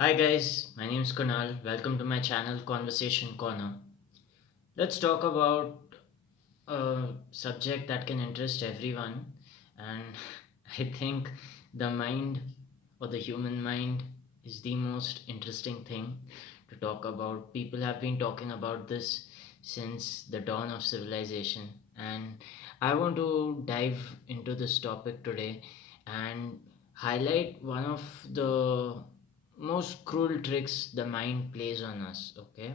Hi guys, my name is Kunal. Welcome to my channel Conversation Corner. Let's talk about a subject that can interest everyone, and I think the mind or the human mind is the most interesting thing to talk about. People have been talking about this since the dawn of civilization, and I want to dive into this topic today and highlight one of the most cruel tricks the mind plays on us. Okay,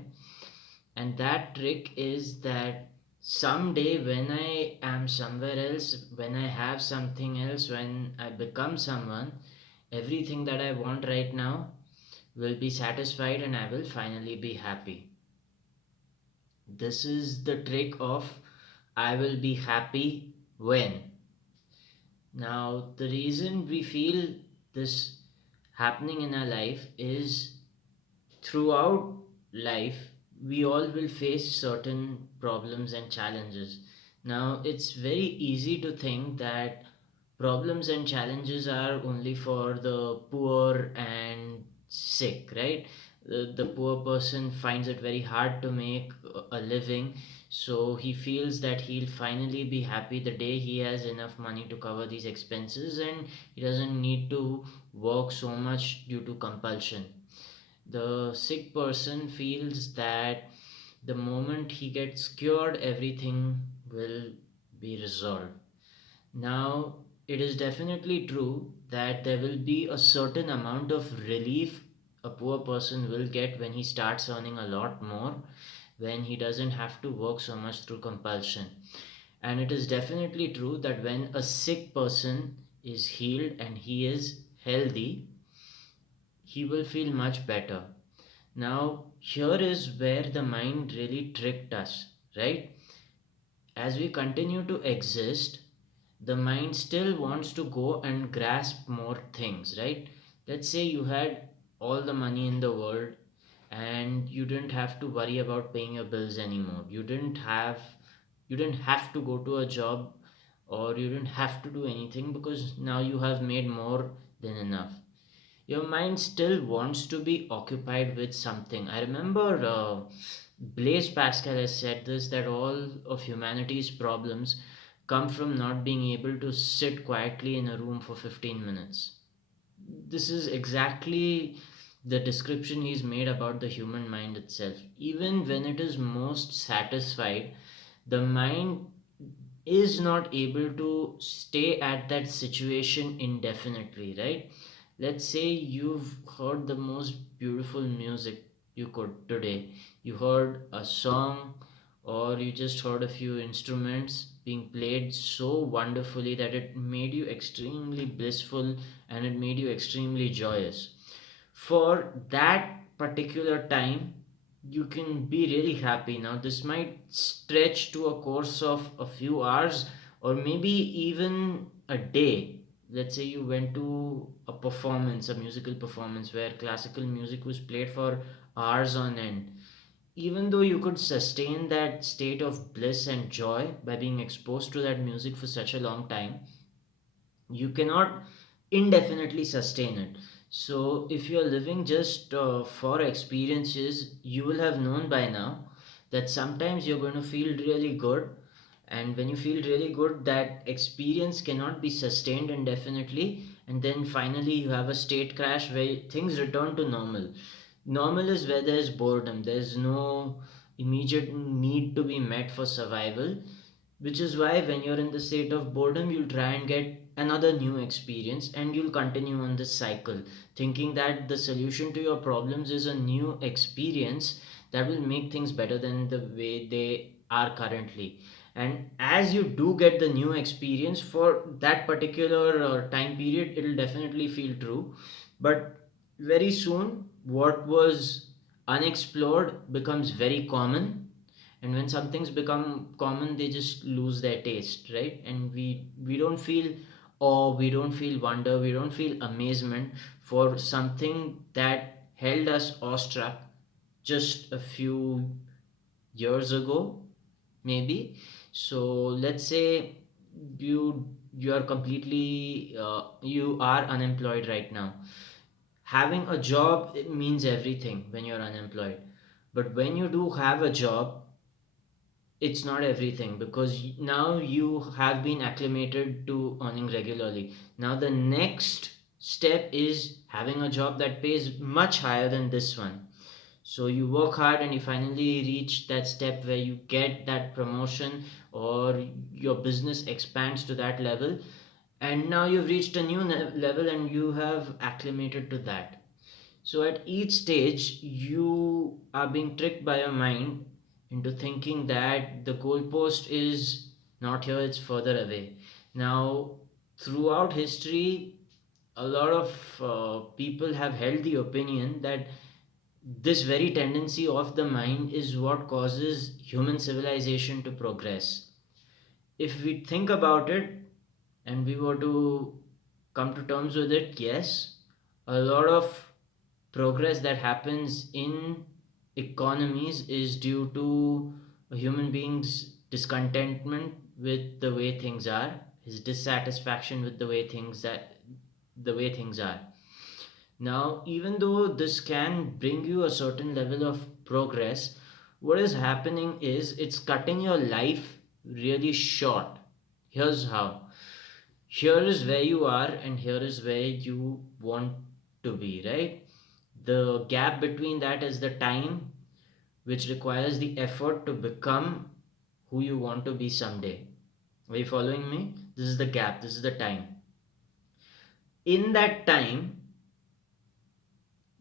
and that trick is that someday when I am somewhere else, when I have something else, when I become someone, everything that I want right now will be satisfied and I will finally be happy. This is the trick of I will be happy when. Now, the reason we feel this happening in our life is throughout life, we all will face certain problems and challenges. Now, it's very easy to think that problems and challenges are only for the poor and sick, right? The poor person finds it very hard to make a living, so he feels that he'll finally be happy the day he has enough money to cover these expenses and he doesn't need to work so much due to compulsion. The sick person feels that the moment he gets cured, everything will be resolved. Now, it is definitely true that there will be a certain amount of relief a poor person will get when he starts earning a lot more, when he doesn't have to work so much through compulsion. And it is definitely true that when a sick person is healed and he is healthy, he will feel much better. Now, here is where the mind really tricked us, right? As we continue to exist, the mind still wants to go and grasp more things, right? Let's say you had all the money in the world and you didn't have to worry about paying your bills anymore. You didn't have to go to a job or you didn't have to do anything because now you have made more than enough. Your mind still wants to be occupied with something. I remember Blaise Pascal has said this, that all of humanity's problems come from not being able to sit quietly in a room for 15 minutes. This is exactly the description he's made about the human mind itself. Even when it is most satisfied, the mind is not able to stay at that situation indefinitely, right? Let's say you've heard the most beautiful music you could today. You heard a song or you just heard a few instruments being played so wonderfully that it made you extremely blissful and it made you extremely joyous. For that particular time, you can be really happy. Now, this might stretch to a course of a few hours or maybe even a day. Let's say you went to a performance, a musical performance where classical music was played for hours on end. Even though you could sustain that state of bliss and joy by being exposed to that music for such a long time, you cannot indefinitely sustain it. So if you're living just for experiences, you will have known by now that sometimes you're going to feel really good, and when you feel really good, that experience cannot be sustained indefinitely, and then finally you have a state crash where things return to normal. Normal is where there's boredom, there's no immediate need to be met for survival, which is why when you're in the state of boredom, you'll try and get another new experience and you'll continue on this cycle, thinking that the solution to your problems is a new experience that will make things better than the way they are currently. And as you do get the new experience for that particular time period, it'll definitely feel true. But very soon, what was unexplored becomes very common, and when some things become common they just lose their taste, right? And we don't feel awe, we don't feel wonder, we don't feel amazement for something that held us awestruck just a few years ago, maybe. So let's say you are completely you are unemployed right now. having a job, it means everything when you're unemployed. But when you do have a job, it's not everything, because now you have been acclimated to earning regularly. Now the next step is having a job that pays much higher than this one. So you work hard and you finally reach that step where you get that promotion, or your business expands to that level, and now you've reached a new level and you have acclimated to that. So at each stage, you are being tricked by your mind into thinking that the goalpost is not here, it's further away. Now, throughout history, a lot of people have held the opinion that this very tendency of the mind is what causes human civilization to progress. If we think about it and we were to come to terms with it, yes, a lot of progress that happens in economies is due to a human being's discontentment with the way things are, his dissatisfaction with the way things are. Now, even though this can bring you a certain level of progress, what is happening is it's cutting your life really short. Here's how. Here is where you are, and here is where you want to be, right? The gap between that is the time which requires the effort to become who you want to be someday. Are you following me? This is the gap, this is the time. In that time,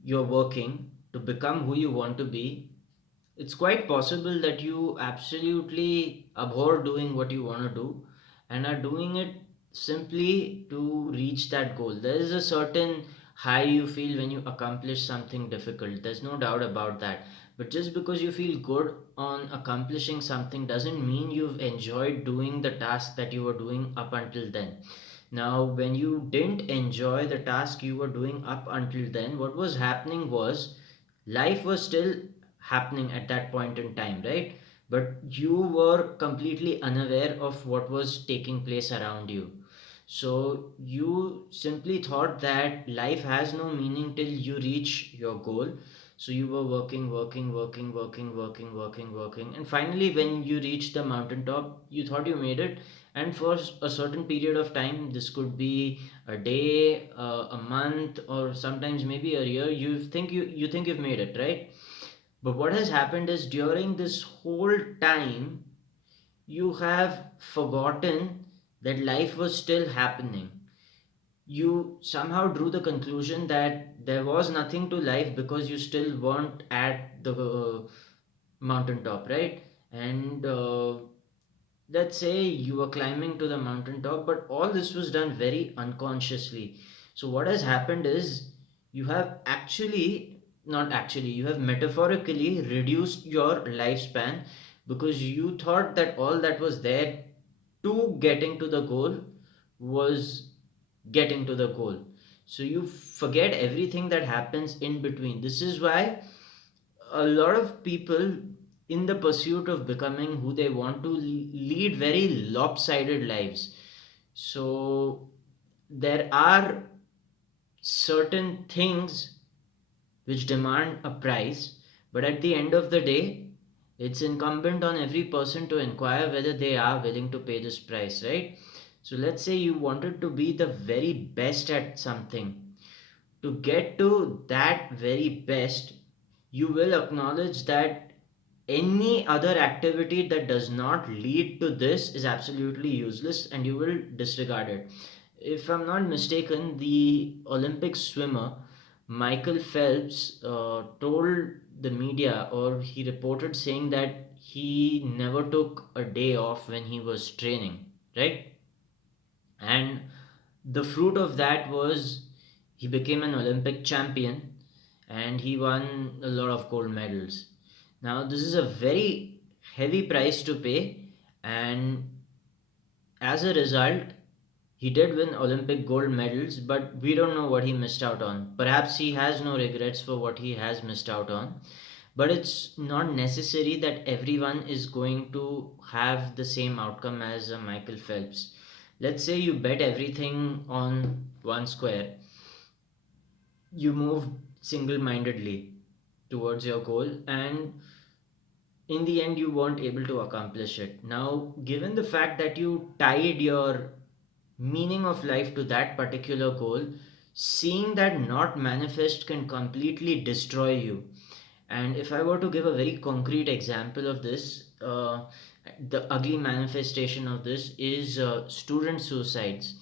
you're working to become who you want to be. It's quite possible that you absolutely abhor doing what you want to do and are doing it simply to reach that goal. There is a certain high you feel when you accomplish something difficult. There's no doubt about that. But just because you feel good on accomplishing something doesn't mean you've enjoyed doing the task that you were doing up until then. Now, when you didn't enjoy the task you were doing up until then, what was happening was life was still happening at that point in time, right? But you were completely unaware of what was taking place around you. So you simply thought that life has no meaning till you reach your goal. So you were working, working, working, working, working, working, working. And finally, when you reached the mountaintop, you thought you made it. And for a certain period of time, this could be a day, a month, or sometimes maybe a year, you think you've made it, right? But what has happened is during this whole time, you have forgotten that life was still happening. You somehow drew the conclusion that there was nothing to life because you still weren't at the mountaintop, right? And let's say you were climbing to the mountaintop, but all this was done very unconsciously. So what has happened is you have actually, not actually, you have metaphorically reduced your lifespan, because you thought that all that was there to getting to the goal was getting to the goal. So you forget everything that happens in between. This is why a lot of people, in the pursuit of becoming who they want to, lead very lopsided lives. So there are certain things which demand a price, but at the end of the day, it's incumbent on every person to inquire whether they are willing to pay this price, right? So let's say you wanted to be the very best at something. To get to that very best, you will acknowledge that any other activity that does not lead to this is absolutely useless and you will disregard it. If I'm not mistaken, the Olympic swimmer Michael Phelps told the media, or he reported saying that he never took a day off when he was training, right? And the fruit of that was he became an Olympic champion and he won a lot of gold medals. Now, this is a very heavy price to pay, and as a result, he did win Olympic gold medals, but we don't know what he missed out on. Perhaps he has no regrets for what he has missed out on. But it's not necessary that everyone is going to have the same outcome as a Michael Phelps. Let's say you bet everything on one square. you move single-mindedly towards your goal, and in the end you weren't able to accomplish it. Now, given the fact that you tied your meaning of life to that particular goal, seeing that not manifest can completely destroy you. And if I were to give a very concrete example of this, the ugly manifestation of this is student suicides,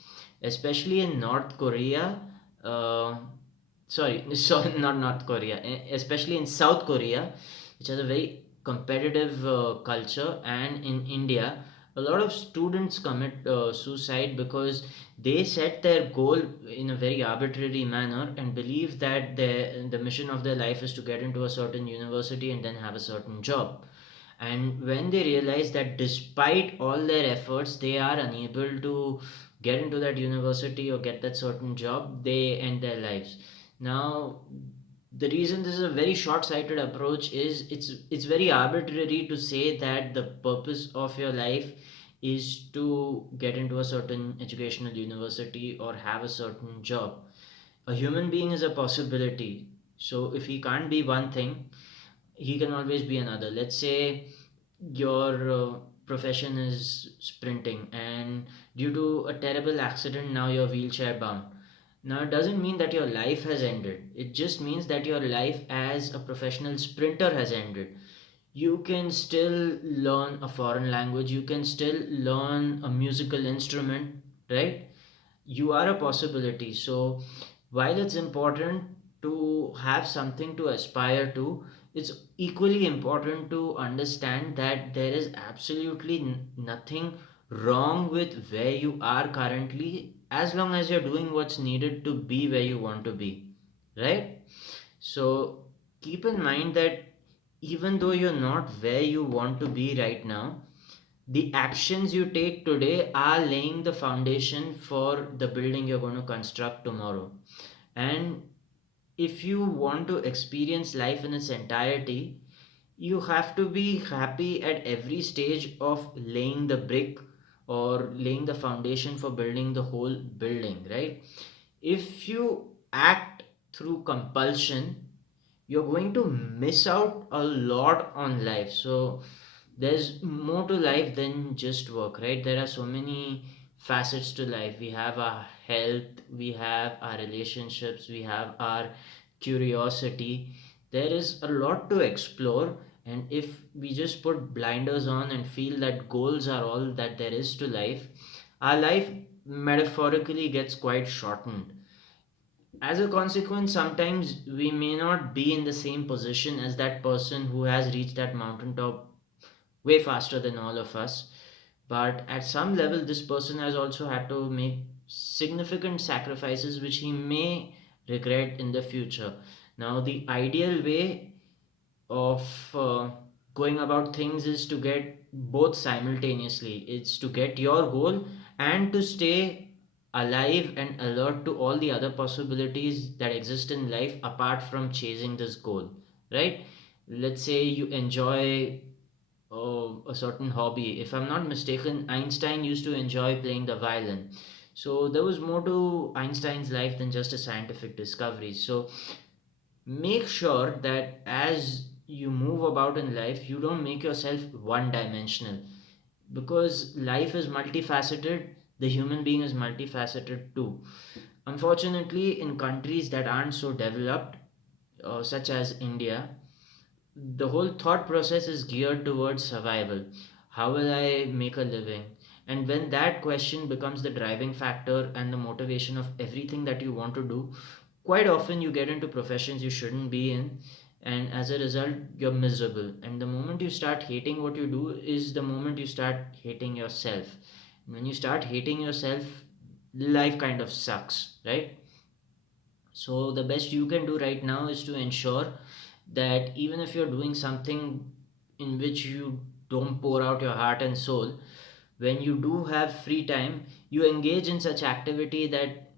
especially in North Korea. Uh, sorry, not North Korea, especially in South Korea, which has a very competitive culture, and in India, a lot of students commit suicide because they set their goal in a very arbitrary manner and believe that the mission of their life is to get into a certain university and then have a certain job. And when they realize that despite all their efforts they are unable to get into that university or get that certain job, they end their lives. Now, the reason this is a very short-sighted approach is it's very arbitrary to say that the purpose of your life is to get into a certain educational university or have a certain job. A human being is a possibility, so if he can't be one thing, he can always be another. Let's say your profession is sprinting, and due to a terrible accident now you're wheelchair bound. Now, it doesn't mean that your life has ended. It just means that your life as a professional sprinter has ended. You can still learn a foreign language, you can still learn a musical instrument, right? You are a possibility. So, while it's important to have something to aspire to, it's equally important to understand that there is absolutely nothing wrong with where you are currently, as long as you're doing what's needed to be where you want to be, right? So, keep in mind that even though you're not where you want to be right now, the actions you take today are laying the foundation for the building you're going to construct tomorrow. And if you want to experience life in its entirety, you have to be happy at every stage of laying the brick or laying the foundation for building the whole building, right? If you act through compulsion, you're going to miss out a lot on life. So there's more to life than just work, right? There are so many facets to life. We have our health, we have our relationships, we have our curiosity. There is a lot to explore, and if we just put blinders on and feel that goals are all that there is to life, our life metaphorically gets quite shortened. As a consequence, sometimes we may not be in the same position as that person who has reached that mountaintop way faster than all of us. But at some level, this person has also had to make significant sacrifices which he may regret in the future. Now, the ideal way of going about things is to get both simultaneously. It's to get your goal and to stay alive and alert to all the other possibilities that exist in life apart from chasing this goal, right? Let's say you enjoy a certain hobby. If I'm not mistaken, Einstein used to enjoy playing the violin. So there was more to Einstein's life than just a scientific discovery. So make sure that as you move about in life, you don't make yourself one dimensional, because life is multifaceted, the human being is multifaceted too. Unfortunately, in countries that aren't so developed, such as India, the whole thought process is geared towards survival. How will I make a living? And when that question becomes the driving factor and the motivation of everything that you want to do, quite often you get into professions you shouldn't be in, and as a result, you're miserable. And the moment you start hating what you do is the moment you start hating yourself. When you start hating yourself, life kind of sucks, right? So, the best you can do right now is to ensure that even if you're doing something in which you don't pour out your heart and soul, when you do have free time, you engage in such activity that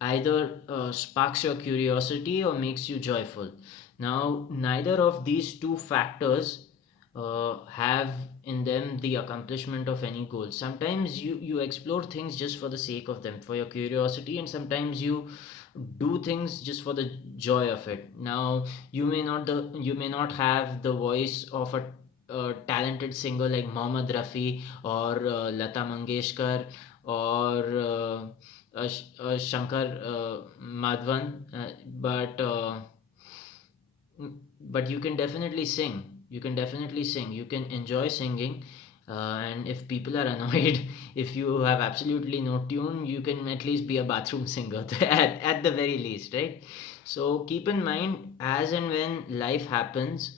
either sparks your curiosity or makes you joyful. Now, neither of these two factors have in them the accomplishment of any goal. Sometimes you explore things just for the sake of them, for your curiosity, and sometimes you do things just for the joy of it. Now you may not have the voice of a talented singer like Mohammad Rafi or Lata Mangeshkar or Shankar Madhavan, but you can definitely sing. You can definitely sing. You can enjoy singing. And if people are annoyed, if you have absolutely no tune, you can at least be a bathroom singer at the very least, right? So keep in mind, as and when life happens,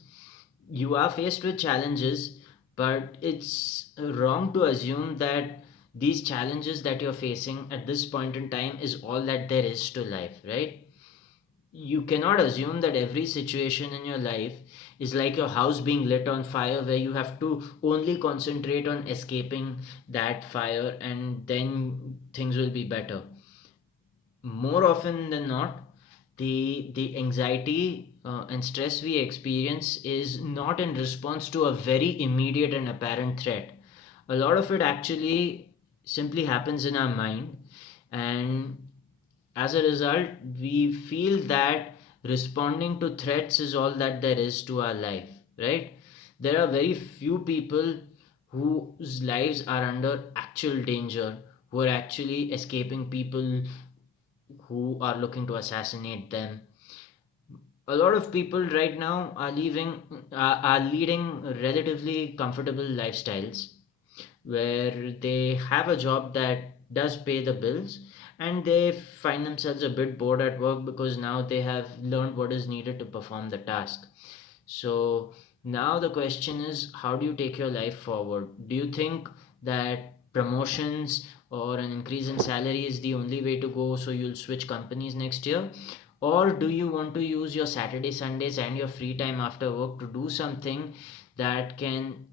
you are faced with challenges, but it's wrong to assume that these challenges that you're facing at this point in time is all that there is to life, right? You cannot assume that every situation in your life is like your house being lit on fire, where you have to only concentrate on escaping that fire and then things will be better. More often than not, the anxiety and stress we experience is not in response to a very immediate and apparent threat. A lot of it actually simply happens in our mind, and as a result, we feel that responding to threats is all that there is to our life, right? There are very few people whose lives are under actual danger, who are actually escaping people who are looking to assassinate them. A lot of people right now are leading relatively comfortable lifestyles where they have a job that does pay the bills, and they find themselves a bit bored at work because now they have learned what is needed to perform the task. So now the question is, how do you take your life forward? Do you think that promotions or an increase in salary is the only way to go, so you'll switch companies next year? Or do you want to use your Saturday, Sundays, and your free time after work to do something that can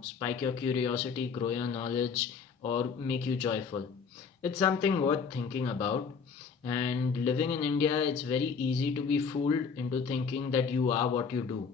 spike your curiosity, grow your knowledge, or make you joyful? It's something worth thinking about. And living in India, it's very easy to be fooled into thinking that you are what you do.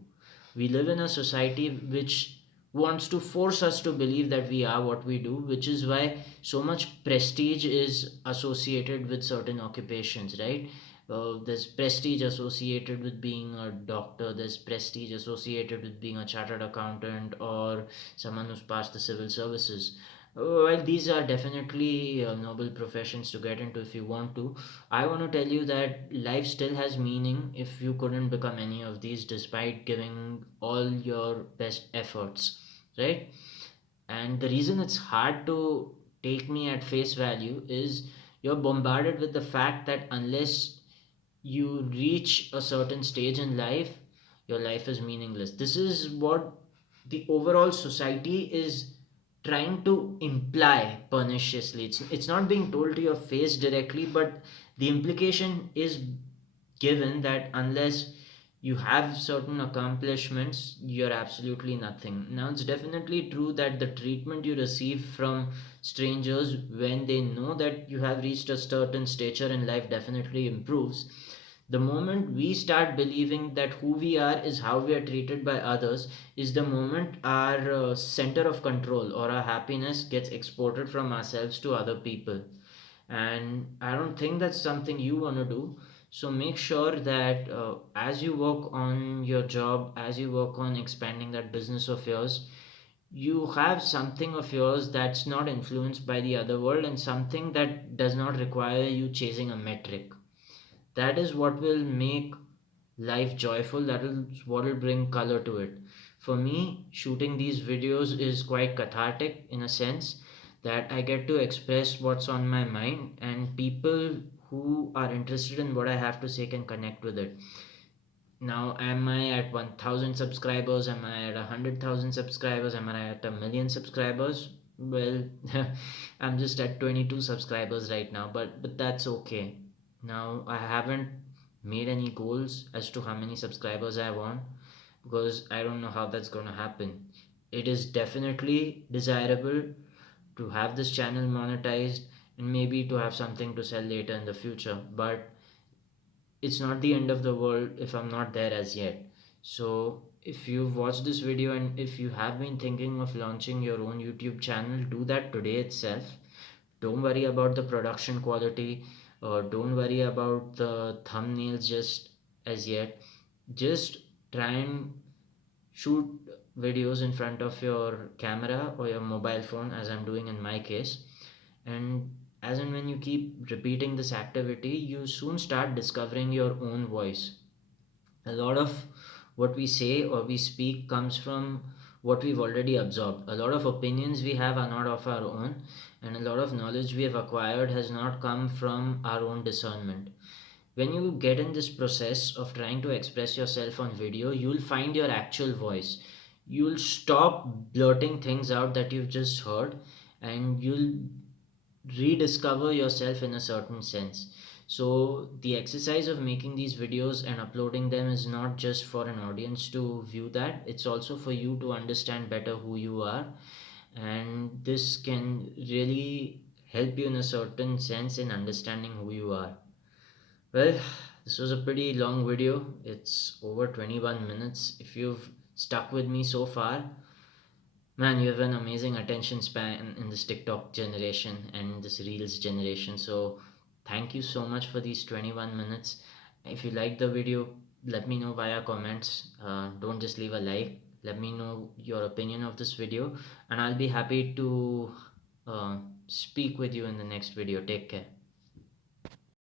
We live in a society which wants to force us to believe that we are what we do, which is why so much prestige is associated with certain occupations, right? There's prestige associated with being a doctor, there's prestige associated with being a chartered accountant or someone who's passed the civil services. While these are definitely noble professions to get into if you want to, I want to tell you that life still has meaning if you couldn't become any of these despite giving all your best efforts, right? And the reason it's hard to take me at face value is you're bombarded with the fact that unless you reach a certain stage in life, your life is meaningless. This is what the overall society is trying to imply perniciously. It's not being told to your face directly, but the implication is given that unless you have certain accomplishments, you're absolutely nothing. Now, it's definitely true that the treatment you receive from strangers when they know that you have reached a certain stature in life definitely improves. The moment we start believing that who we are is how we are treated by others, is the moment our center of control or our happiness gets exported from ourselves to other people. And I don't think that's something you want to do. So make sure that as you work on your job, as you work on expanding that business of yours, you have something of yours that's not influenced by the other world, and something that does not require you chasing a metric. That is what will make life joyful. That is what will bring color to it. For me, shooting these videos is quite cathartic in a sense that I get to express what's on my mind, and people who are interested in what I have to say can connect with it. Now, am I at 1,000 subscribers? Am I at 100,000 subscribers? Am I at a million subscribers? Well, I'm just at 22 subscribers right now, but that's okay. Now, I haven't made any goals as to how many subscribers I want, because I don't know how that's going to happen. It is definitely desirable to have this channel monetized and maybe to have something to sell later in the future, but it's not the end of the world if I'm not there as yet. So if you've watched this video and if you have been thinking of launching your own YouTube channel, do that today itself. Don't worry about the production quality. Don't worry about the thumbnails just as yet. Just try and shoot videos in front of your camera or your mobile phone, as I'm doing in my case. And as and when you keep repeating this activity, you soon start discovering your own voice. A lot of what we say or we speak comes from what we've already absorbed. A lot of opinions we have are not of our own, and a lot of knowledge we have acquired has not come from our own discernment. When you get in this process of trying to express yourself on video, you'll find your actual voice. You'll stop blurting things out that you've just heard, and you'll rediscover yourself in a certain sense. So, the exercise of making these videos and uploading them is not just for an audience to view that, it's also for you to understand better who you are. And this can really help you in a certain sense in understanding who you are. Well, this was a pretty long video. It's over 21 minutes. If you've stuck with me so far, man, you have an amazing attention span in this TikTok generation and this Reels generation. So, thank you so much for these 21 minutes. If you like the video, let me know via comments. Don't just leave a like. Let me know your opinion of this video, and I'll be happy to uh, speak with you in the next video. Take care.